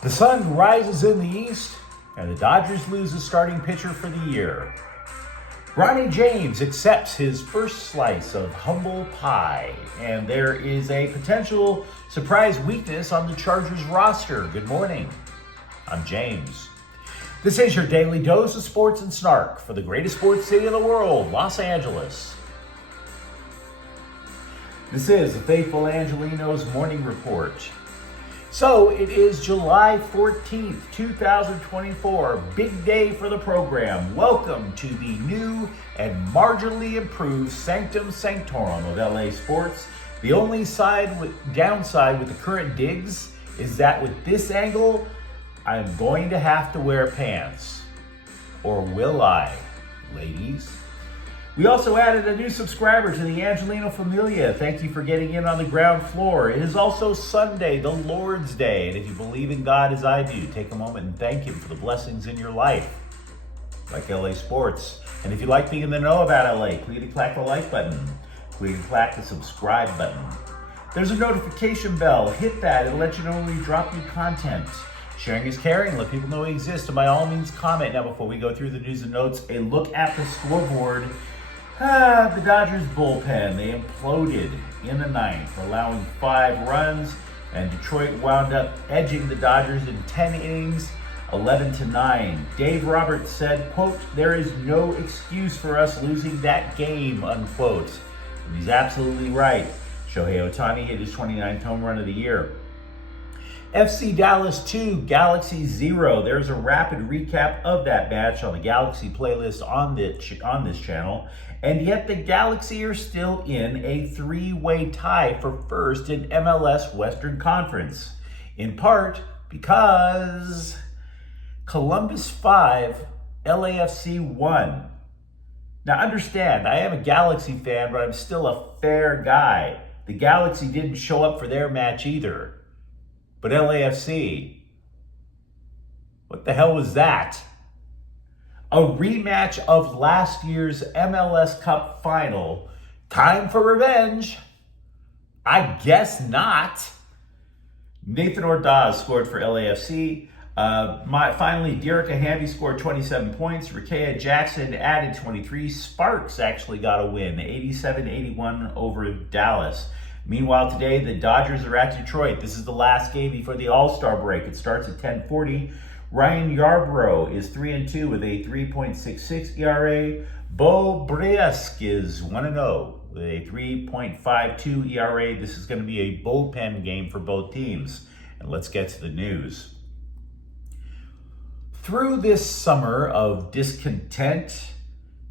The sun rises in the east, and the Dodgers lose a starting pitcher for the year. Bronny James accepts his first slice of humble pie, and there is a potential surprise weakness on the Chargers roster. Good morning. I'm James. This is your daily dose of sports and snark for the greatest sports city in the world, Los Angeles. This is the faithful Angelenos morning report. So it is July 14th, 2024, big day for the program. Welcome to the new and marginally improved Sanctum Sanctorum of LA sports. The only downside with the current digs is that with this angle, I'm going to have to wear pants. Or will I, ladies? We also added a new subscriber to the Angeleno Familia. Thank you for getting in on the ground floor. It is also Sunday, the Lord's Day. And if you believe in God as I do, take a moment and thank Him for the blessings in your life, like LA sports. And if you like being in the know about LA, please click the like button. Please click the subscribe button. There's a notification bell. Hit that. It'll let you know when we drop new content. Sharing is caring. Let people know we exist. And by all means, comment. Now, before we go through the news and notes, a look at the scoreboard. The Dodgers bullpen, they imploded in the ninth, allowing 5 runs, and Detroit wound up edging the Dodgers in 10 innings, 11-9. Dave Roberts said, quote, "There is no excuse for us losing that game," unquote. And he's absolutely right. Shohei Ohtani hit his 29th home run of the year. FC Dallas 2, Galaxy 0. There's a rapid recap of that match on the Galaxy playlist on this channel. And yet the Galaxy are still in a 3-way tie for first in MLS Western Conference. In part because Columbus 5, LAFC 1. Now understand, I am a Galaxy fan, but I'm still a fair guy. The Galaxy didn't show up for their match either. But LAFC, what the hell was that? A rematch of last year's MLS Cup final. Time for revenge? I guess not. Nathan Ordaz scored for LAFC. Finally, Derek Ahambi scored 27 points. Rakea Jackson added 23. Sparks actually got a win, 87-81 over Dallas. Meanwhile, today, the Dodgers are at Detroit. This is the last game before the All-Star break. It starts at 10:40. Ryan Yarbrough is 3-2 with a 3.66 ERA. Bo Briesk is 1-0 with a 3.52 ERA. This is going to be a bullpen game for both teams. And let's get to the news. Through this summer of discontent,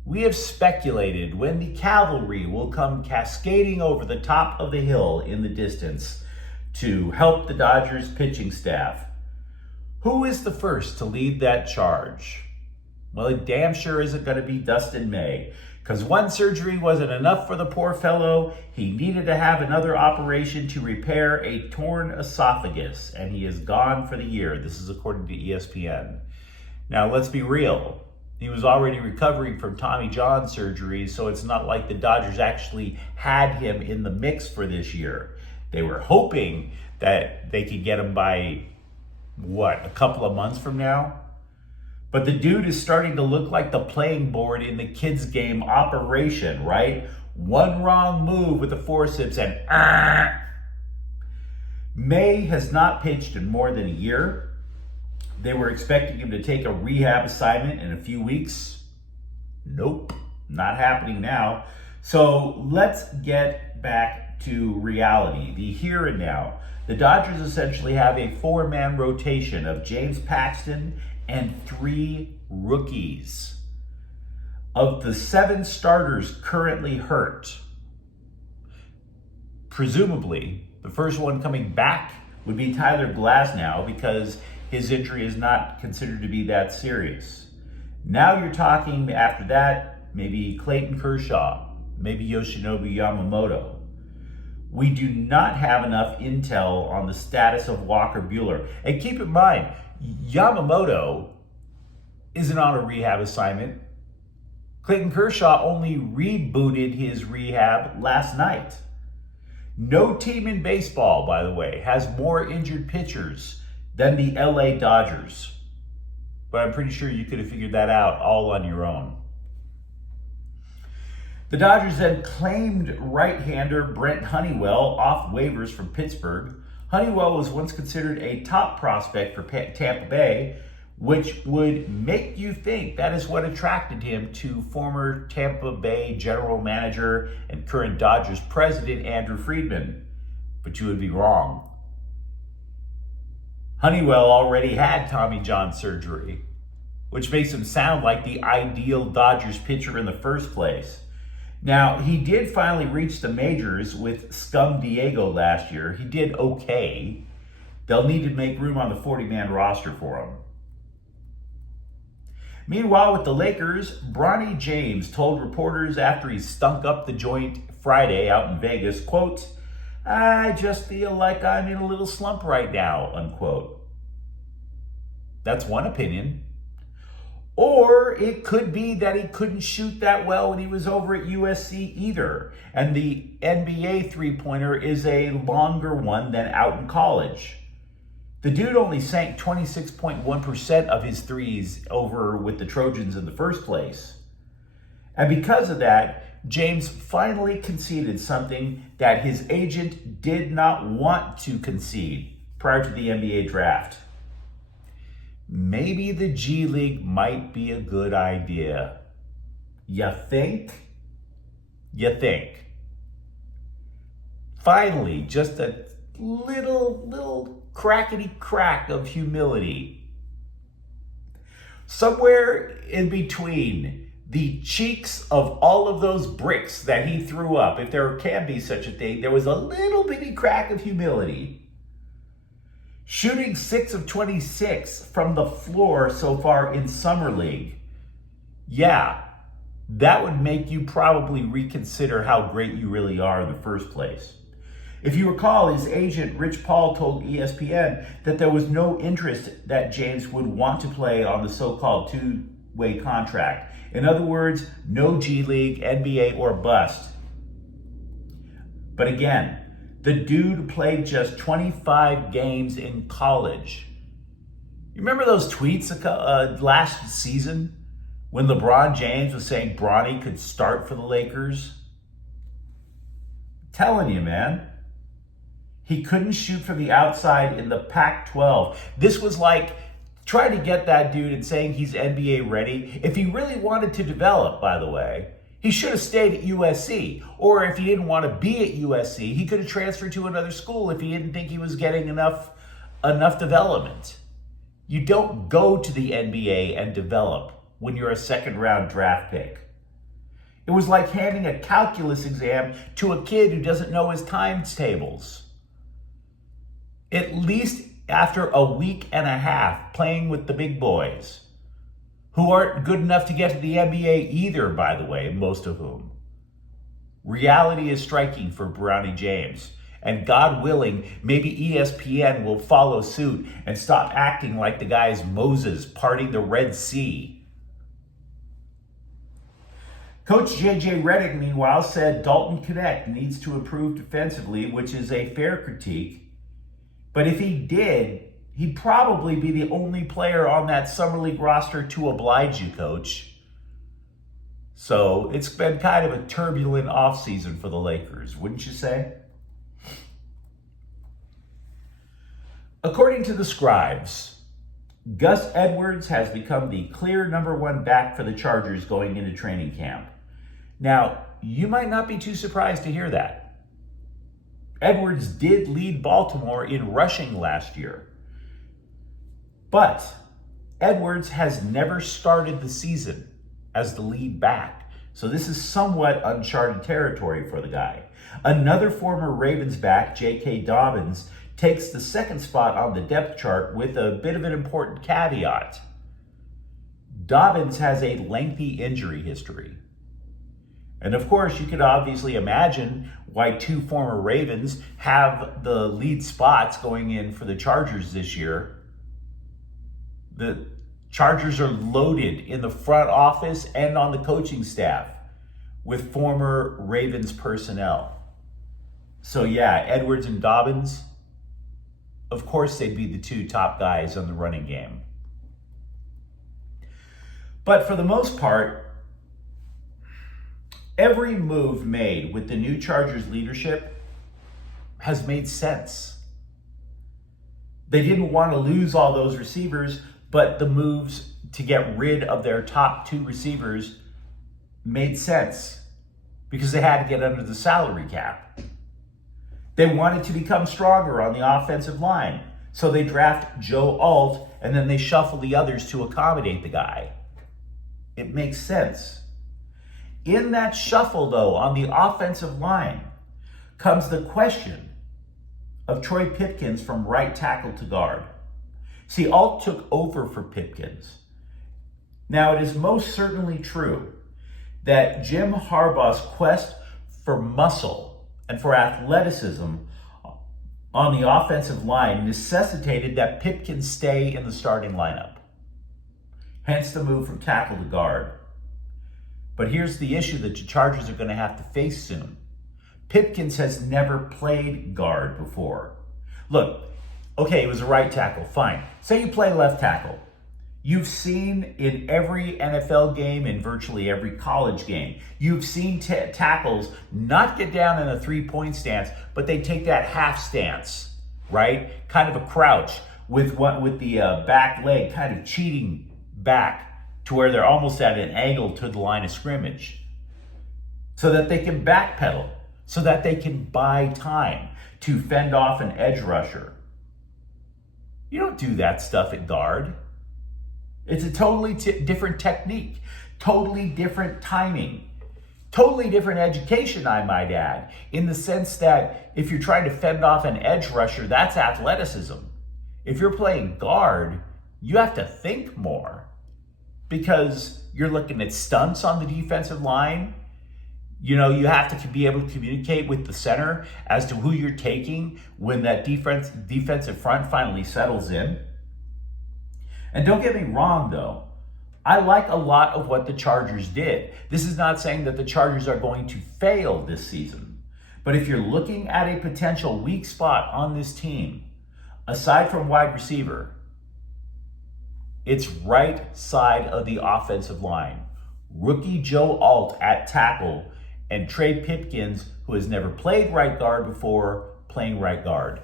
we have speculated when the cavalry will come cascading over the top of the hill in the distance to help the Dodgers pitching staff. Who is the first to lead that charge? Well, it damn sure isn't going to be Dustin May, because one surgery wasn't enough for the poor fellow. He needed to have another operation to repair a torn esophagus, and he is gone for the year. This is according to ESPN. Now, let's be real. He was already recovering from Tommy John surgery, so it's not like the Dodgers actually had him in the mix for this year. They were hoping that they could get him by, a couple of months from now? But the dude is starting to look like the playing board in the kids' game Operation, right? One wrong move with the forceps and May has not pitched in more than a year. They were expecting him to take a rehab assignment in a few weeks. Nope, not happening now. So let's get back to reality, the here and now. The Dodgers essentially have a 4-man rotation of James Paxton and 3 rookies. Of the 7 starters currently hurt, presumably the first one coming back would be Tyler Glasnow, because his injury is not considered to be that serious. Now you're talking after that, maybe Clayton Kershaw, maybe Yoshinobu Yamamoto. We do not have enough intel on the status of Walker Buehler. And keep in mind, Yamamoto isn't on a rehab assignment. Clayton Kershaw only rebooted his rehab last night. No team in baseball, by the way, has more injured pitchers then the LA Dodgers. But I'm pretty sure you could have figured that out all on your own. The Dodgers then claimed right-hander Brent Honeywell off waivers from Pittsburgh. Honeywell was once considered a top prospect for Tampa Bay, which would make you think that is what attracted him to former Tampa Bay general manager and current Dodgers president Andrew Friedman. But you would be wrong. Honeywell already had Tommy John surgery, which makes him sound like the ideal Dodgers pitcher in the first place. Now, he did finally reach the majors with Scum Diego last year. He did okay. They'll need to make room on the 40-man roster for him. Meanwhile, with the Lakers, Bronny James told reporters after he stunk up the joint Friday out in Vegas, quote, "I just feel like I'm in a little slump right now," unquote. That's one opinion. Or it could be that he couldn't shoot that well when he was over at USC either. And the NBA three-pointer is a longer one than out in college. The dude only sank 26.1% of his threes over with the Trojans in the first place. And because of that, James finally conceded something that his agent did not want to concede prior to the NBA draft. Maybe the G League might be a good idea. You think? You think. Finally, just a little crackety crack of humility. Somewhere in between the cheeks of all of those bricks that he threw up, if there can be such a thing, there was a little bitty crack of humility. Shooting 6 of 26 from the floor so far in Summer League. Yeah, that would make you probably reconsider how great you really are in the first place. If you recall, his agent, Rich Paul, told ESPN that there was no interest that James would want to play on the so-called two-way contract. In other words, no G League, NBA, or bust. But again, the dude played just 25 games in college. You remember those tweets last season when LeBron James was saying Bronny could start for the Lakers? I'm telling you, man. He couldn't shoot from the outside in the Pac-12. This was like trying to get that dude and saying he's NBA ready. If he really wanted to develop, by the way, he should have stayed at USC. Or if he didn't want to be at USC, he could have transferred to another school if he didn't think he was getting enough development. You don't go to the NBA and develop when you're a second-round draft pick. It was like handing a calculus exam to a kid who doesn't know his times tables. At least after a week and a half playing with the big boys, who aren't good enough to get to the NBA either, by the way, most of whom. Reality is striking for Bronny James. And God willing, maybe ESPN will follow suit and stop acting like the guy's Moses parting the Red Sea. Coach J.J. Redick, meanwhile, said Dalton Knecht needs to improve defensively, which is a fair critique. But if he did, he'd probably be the only player on that Summer League roster to oblige you, Coach. So it's been kind of a turbulent offseason for the Lakers, wouldn't you say? According to the scribes, Gus Edwards has become the clear number one back for the Chargers going into training camp. Now, you might not be too surprised to hear that. Edwards did lead Baltimore in rushing last year. But Edwards has never started the season as the lead back. So this is somewhat uncharted territory for the guy. Another former Ravens back, J.K. Dobbins, takes the second spot on the depth chart with a bit of an important caveat. Dobbins has a lengthy injury history. And of course, you could obviously imagine why two former Ravens have the lead spots going in for the Chargers this year. The Chargers are loaded in the front office and on the coaching staff with former Ravens personnel. So yeah, Edwards and Dobbins, of course they'd be the two top guys on the running game. But for the most part, every move made with the new Chargers leadership has made sense. They didn't want to lose all those receivers, but the moves to get rid of their top two receivers made sense because they had to get under the salary cap. They wanted to become stronger on the offensive line, so they draft Joe Alt and then they shuffle the others to accommodate the guy. It makes sense. In that shuffle, though, on the offensive line comes the question of Troy Pipkins from right tackle to guard. See, Alt took over for Pipkins. Now, it is most certainly true that Jim Harbaugh's quest for muscle and for athleticism on the offensive line necessitated that Pipkins stay in the starting lineup. Hence the move from tackle to guard. But here's the issue that the Chargers are going to have to face soon. Pipkins has never played guard before. Look, okay, he was a right tackle, fine. Say you play left tackle. You've seen in every NFL game, in virtually every college game, you've seen tackles not get down in a three-point stance, but they take that half stance, right? Kind of a crouch with the back leg kind of cheating back to where they're almost at an angle to the line of scrimmage so that they can backpedal, so that they can buy time to fend off an edge rusher. You don't do that stuff at guard. It's a totally different technique, totally different timing, totally different education, I might add, in the sense that if you're trying to fend off an edge rusher, that's athleticism. If you're playing guard, you have to think more because you're looking at stunts on the defensive line. You know, you have to be able to communicate with the center as to who you're taking when that defensive front finally settles in. And don't get me wrong, though. I like a lot of what the Chargers did. This is not saying that the Chargers are going to fail this season. But if you're looking at a potential weak spot on this team, aside from wide receiver, it's right side of the offensive line. Rookie Joe Alt at tackle and Trey Pipkins, who has never played right guard before, playing right guard.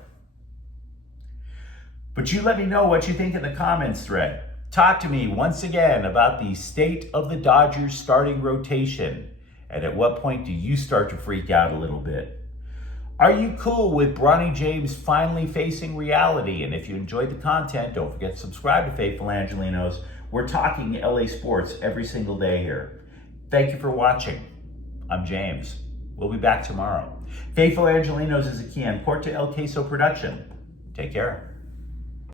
But you let me know what you think in the comments thread. Talk to me once again about the state of the Dodgers starting rotation. And at what point do you start to freak out a little bit? Are you cool with Bronny James finally facing reality? And if you enjoyed the content, don't forget to subscribe to Faithful Angelenos. We're talking LA sports every single day here. Thank you for watching. I'm James. We'll be back tomorrow. Faithful Angelenos is a Kian Corte El Queso production. Take care.